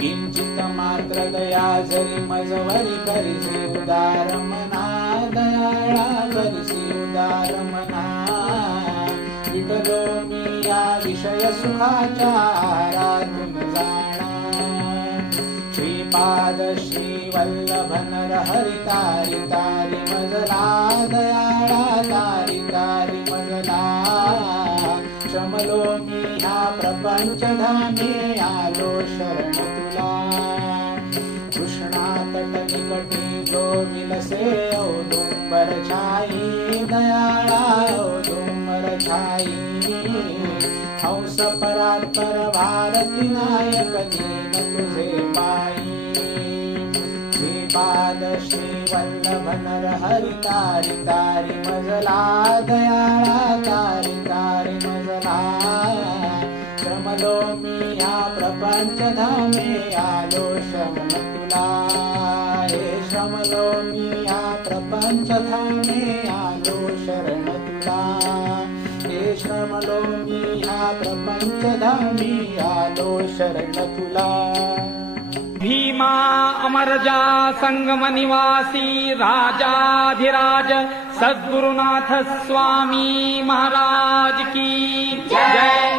किंचित मात्र दया जरी मजवरी करिसी उदार मना दयाळा करिसी उदार मना विठलो मी या विषय सुखाच्या आहारातून जाणा श्रीपाद श्री वल्लभ नर हरी तारी तारी मजला दयाळा तारी तारी मजला शमलो मी ह्या प्रपंच धामे आलो शरण तुला कृष्णा तट निकटी जो विलसे औदुंबर छाई दयाळा औदुंबर छाई हंस परात्पर भारती नायक दीन तुझे पायी श्रीपाद श्री वल्लभ नर हरी तारी तारी मजला दयाळा तारी तारी मजला श्रमलो मी ह्या प्रपंच धामे आलो शरण तुला हे श्रमलो मी ह्या प्रपंच धामे आलो शरण तुला हे श्रमलो मी ह्या प्रपंच धामे आलो शरण तुला भीमा अमरजा संगम निवासी राजाधिराज सद्गुरुनाथ स्वामी महाराज की जय।